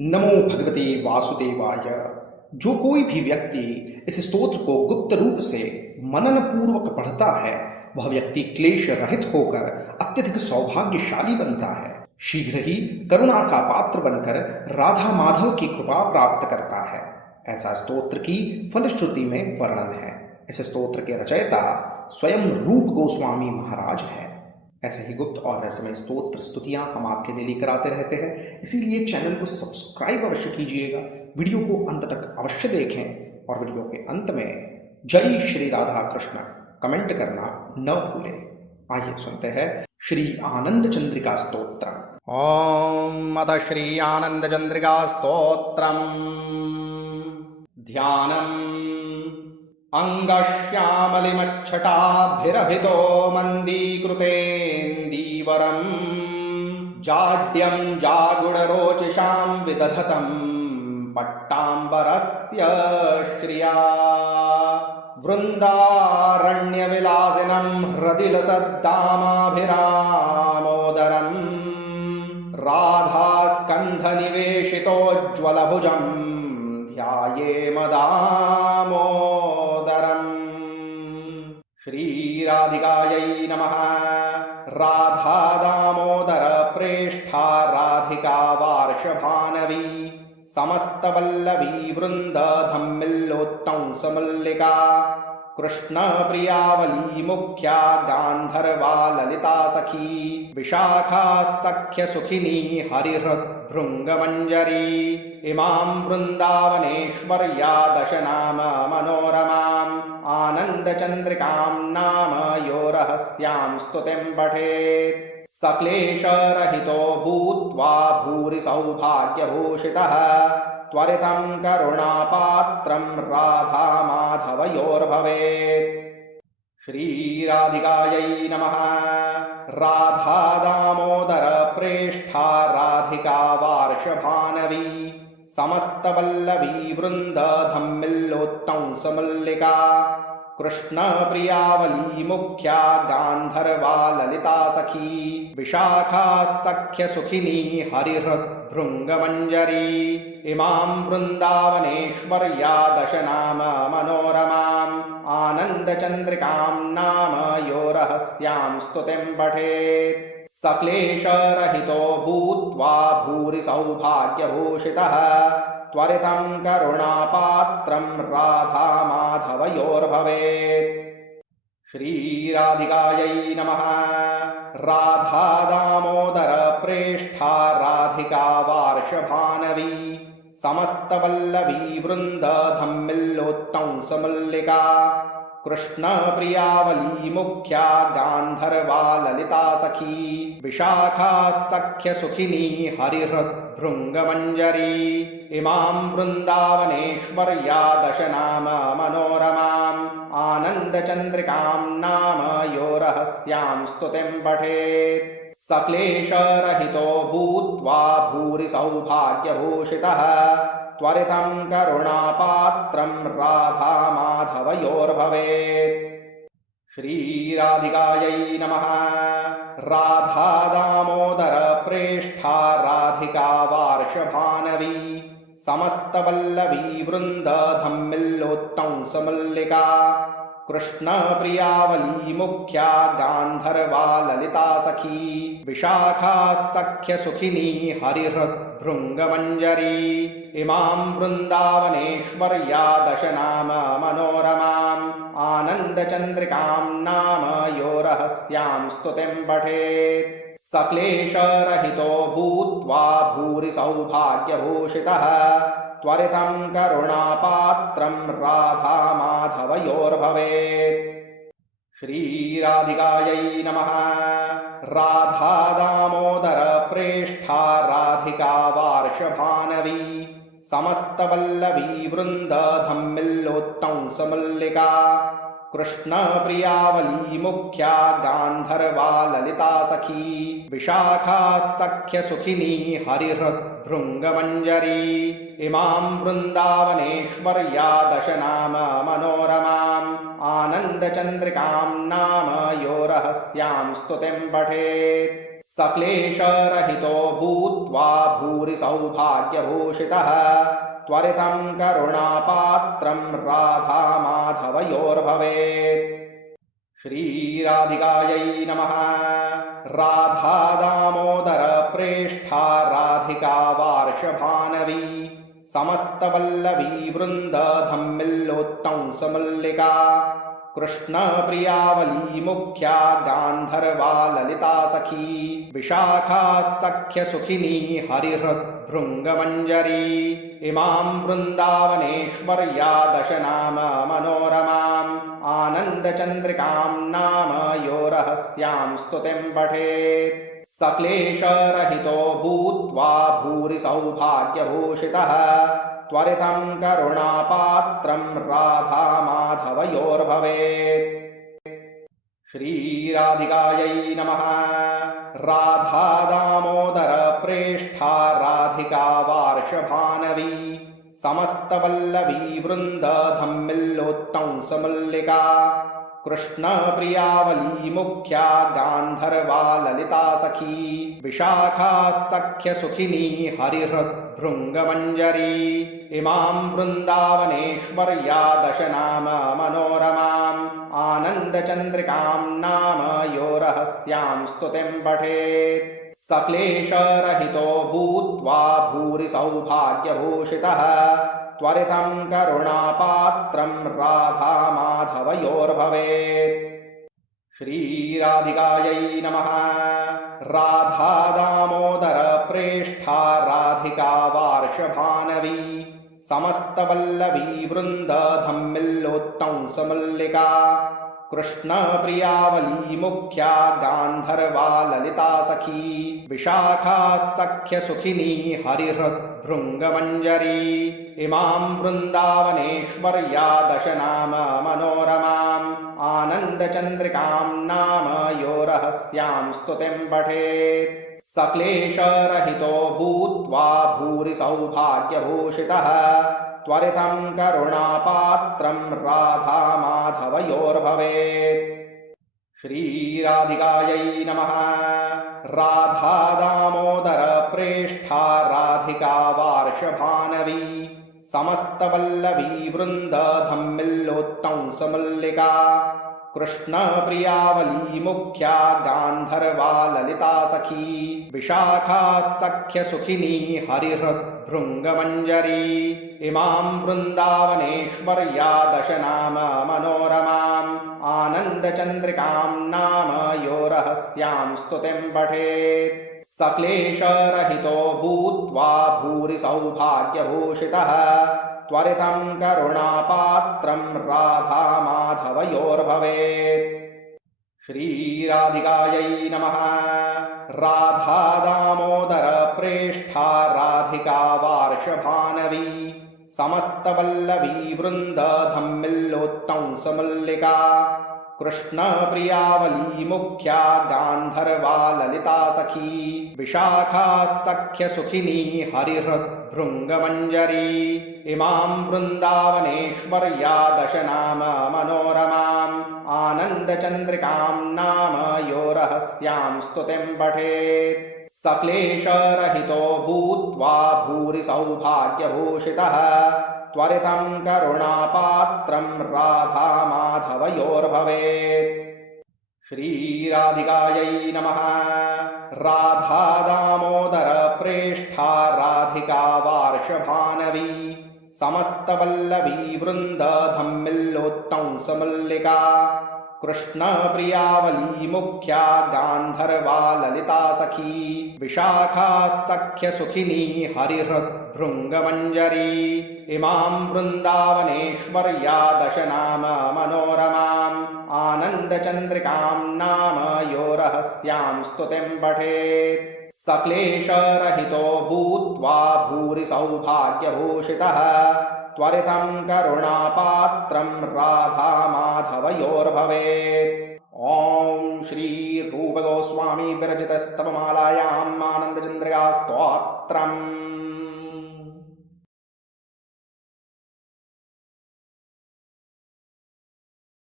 नमो भगवते वासुदेवाय। जो कोई भी व्यक्ति इस स्तोत्र को गुप्त रूप से मनन पूर्वक पढ़ता है वह व्यक्ति क्लेश रहित होकर अत्यधिक सौभाग्यशाली बनता है। शीघ्र ही करुणा का पात्र बनकर राधा माधव की कृपा प्राप्त करता है। ऐसा स्तोत्र की फलश्रुति में वर्णन है। इस स्तोत्र के रचयिता स्वयं रूप गोस्वामी महाराज हैं। ऐसे ही गुप्त और रहस्यमय स्तोत्र स्तुतियां हम आपके लिए लेकर आते रहते हैं, इसीलिए चैनल को सब्सक्राइब अवश्य कीजिएगा, वीडियो को अंत तक अवश्य देखें और वीडियो के अंत में जय श्री राधा कृष्ण कमेंट करना न भूलें। आइए सुनते हैं श्री आनंद चंद्रिका स्तोत्र। ओम अथ श्री आनंद चंद्रिका स्तोत्रम। ध्यानम अंगश्यामलिमच्छटाभिरभितो मन्दीकृतेन्दीवरम् जाड्यं जागुणरोचिषां विदधतं पट्टाम्बरस्य श्रिया वृन्दारण्यविलासिनं हृदिलसद्दामाभिरामोदरम् राधास्कन्धनिवेशितोज्ज्वलभुजं ध्यायेमदामोदरम्। श्रीराधिकायै नमः। राधा दामोदर प्रेष्ठा राधिका वार्षभानवी समस्तवल्लभी वृन्द धम्मिल्लोत्तंसमल्लिका कृष्ण प्रियावली मुख्या गान्धर्वा ललिता सखी विशाखा सख्य सुखिनी हरिहृद्भृङ्गमञ्जरी इमां वृन्दावनेश्वर्या दशनाम मनोरमाम् आनन्दचन्द्रिकां नाम यो रहस्यां स्तुतिं पठेत् सक्लेशरहितो भूत्वा भूरि सौभाग्यभूषितः त्वरितं करुणापात्रं राधा माधवयोर्भवेत्। श्रीराधिकायै नमः। राधा दामोदर प्रेष्ठा राधिका वार्षभानवी समस्तवल्लभी वृन्द धम्मिल्लोत्तंसमल्लिका कृष्ण प्रियावली मुख्या गान्धर्वा ललिता सखी विशाखा सख्य सुखिनी हरिहृद्भृङ्गमञ्जरी इमां वृन्दावनेश्वर्या दशनाम मनोरमाम् आनन्दचन्द्रिकां नाम यो रहस्यां स्तुतिं पठेत् सक्लेशरहितो भूत्वा भूरि सौभाग्यभूषितः त्वरितं करुणापात्रं राधा माधवयोर्भवेत्। श्रीराधिकायै नमः। राधा दामोदर प्रेष्ठा राधिका वार्षभानवी समस्तवल्लभी वृन्द धम्मिल्लोत्तंसमल्लिका कृष्ण प्रियावली मुख्या गान्धर्वा ललिता सखी विशाखा सख्य सुखिनी हरिहृद्भृङ्गमञ्जरी इमां वृन्दावनेश्वर्या दशनाम मनोरमाम् आनन्दचन्द्रिकां नाम यो रहस्यां स्तुतिं पठेत् सक्लेशरहितो भूत्वा भूरि सौभाग्यभूषितः त्वरितं करुणापात्रं राधा माधवयोर्भवेत्। श्रीराधिकायै नमः। राधा दामोदर प्रेष्ठा राधिका वार्षभानवी समस्तवल्लभी वृन्द धम्मिल्लोत्तंसमल्लिका कृष्ण प्रियावली मुख्या गान्धर्वा ललिता सखी विशाखा सख्य सुखिनी हरिहृद्भृङ्गमञ्जरी इमां वृन्दावनेश्वर्या दशनाम मनोरमाम् आनन्दचन्द्रिकां नाम यो रहस्यां स्तुतिं पठेत् सक्लेशरहितो भूत्वा भूरि सौभाग्यभूषितः त्वरितं करुणापात्रं राधा माधवयोर्भवेत्। श्रीराधिकायै नमः। राधा दामोदर प्रेष्ठा राधिका वार्षभानवी समस्तवल्लभी वृन्द धम्मिल्लोत्तंसमल्लिका कृष्ण प्रियावली मुख्या गान्धर्वा ललिता सखी विशाखा सख्य सुखिनी हरिहृद् हरिहृद्भृङ्गमञ्जरी इमां वृन्दावनेश्वर्या दशनाम मनोरमाम् आनन्दचन्द्रिकां नाम यो रहस्यां स्तुतिं पठेत् सक्लेशरहितो भूत्वा भूरि सौभाग्यभूषितः त्वरितं करुणापात्रं राधामाधवयोर्भवेत्। श्रीराधिकायै नमः। राधा दामोदर प्रेष्ठा राधिका वार्षभानवी समस्तवल्लभी वृन्द धम्मिल्लोत्तंसमल्लिका कृष्णप्रियावली मुख्या गान्धर्वा ललिता सखी विशाखा सख्यसुखिनी हरिहृद्भृङ्गमञ्जरी इमां वृन्दावनेश्वर्या दशनाम मनोरमाम् आनन्दचन्द्रिकां नाम यो रहस्यां स्तुतिं पठेत् सक्लेशरहितो भूत्वा भूरि सौभाग्यभूषितः त्वरितं करुणापात्रं राधामाधवयोर्भवेत्। श्रीराधिकायै नमः। राधा दामोदर प्रेष्ठा राधिका वार्षभानवी समस्तवल्लभी वृन्द धम्मिल्लोत्तंसमल्लिका कृष्णप्रियावली मुख्या गान्धर्वा ललिता सखी विशाखा सख्यसुखिनी हरिहृद्भृङ्गमञ्जरी इमां वृन्दावनेश्वर्या दशनाम मनोरमाम् आनन्दचन्द्रिकां नाम यो रहस्यां स्तुतिं पठेत् सक्लेशरहितो भूत्वा भूरि सौभाग्यभूषितः त्वरितं करुणापात्रं राधामाधवयोर्भवेत्। श्रीराधिकायै नमः। राधा दामोदर प्रेष्ठा राधिका वार्षभानवी समस्तवल्लभी वृन्द धम्मिल्लोत्तंसमल्लिका कृष्णप्रियावली मुख्या गान्धर्वा ललिता सखी विशाखा सख्यसुखिनी हरिहृद्भृङ्गमञ्जरी इमां वृन्दावनेश्वर्या दशनाम मनोरमाम् आनन्दचन्द्रिकां नाम यो रहस्यां स्तुतिं पठेत् सक्लेशरहितो भूत्वा भूरि सौभाग्यभूषितः त्वरितं करुणापात्रं राधामाधवयोर्भवेत्। श्रीराधिकायै नमः। राधा दामोदर प्रेष्ठा राधिका वार्षभानवी समस्तवल्लभी वृन्द धम्मिल्लोत्तंसमल्लिका कृष्णप्रियावली मुख्या गान्धर्वा ललिता सखी विशाखा सख्यसुखिनी हरिहृद्भृङ्गमञ्जरी इमां वृन्दावनेश्वर्या दशनाम मनोरमाम् आनन्दचन्द्रिकां नाम यो रहस्यां स्तुतिं पठेत् सक्लेशरहितो भूत्वा भूरि सौभाग्यभूषितः त्वरितं करुणापात्रं राधामाधवयोर्भवेत्। श्रीराधिकायै नमः। राधा दामोदर प्रेष्ठा राधिका वार्षभानवी समस्तवल्लभी वृन्द धम्मिल्लोत्तंसमल्लिका कृष्णप्रियावली मुख्या गान्धर्वा ललिता सखी विशाखा सख्यसुखिनी हरिहृद्भृङ्गमञ्जरी इमां वृन्दावनेश्वर्या दशनाम मनोरमाम् आनन्दचन्द्रिकां नाम यो रहस्यां स्तुतिं पठेत् सक्लेशरहितो भूत्वा भूरि सौभाग्यभूषितः त्वरितं करुणापात्रं राधामाधवयोर्भवेत्। श्रीराधिकायै नमः। राधा दामोदर प्रेष्ठा राधिका वार्षभानवी समस्तवल्लभी वृन्द धम्मिल्लोत्तंसमल्लिका कृष्णप्रियावली मुख्या गान्धर्वा ललिता सखी विशाखा सख्यसुखिनी हरिहृद्भृङ्गमञ्जरी इमां वृन्दावनेश्वर्या दशनाम मनोरमाम् आनन्दचन्द्रिकां नाम यो रहस्यां स्तुतिं पठेत् सक्लेशरहितो भूत्वा भूरि सौभाग्यभूषितः त्वरितं करुणापात्रं राधामाधवयोर्भवेत्। ॐ श्री रूपगोस्वामी विरचितस्तवमालायाम् आनन्दचन्द्रिका स्तोत्रम्।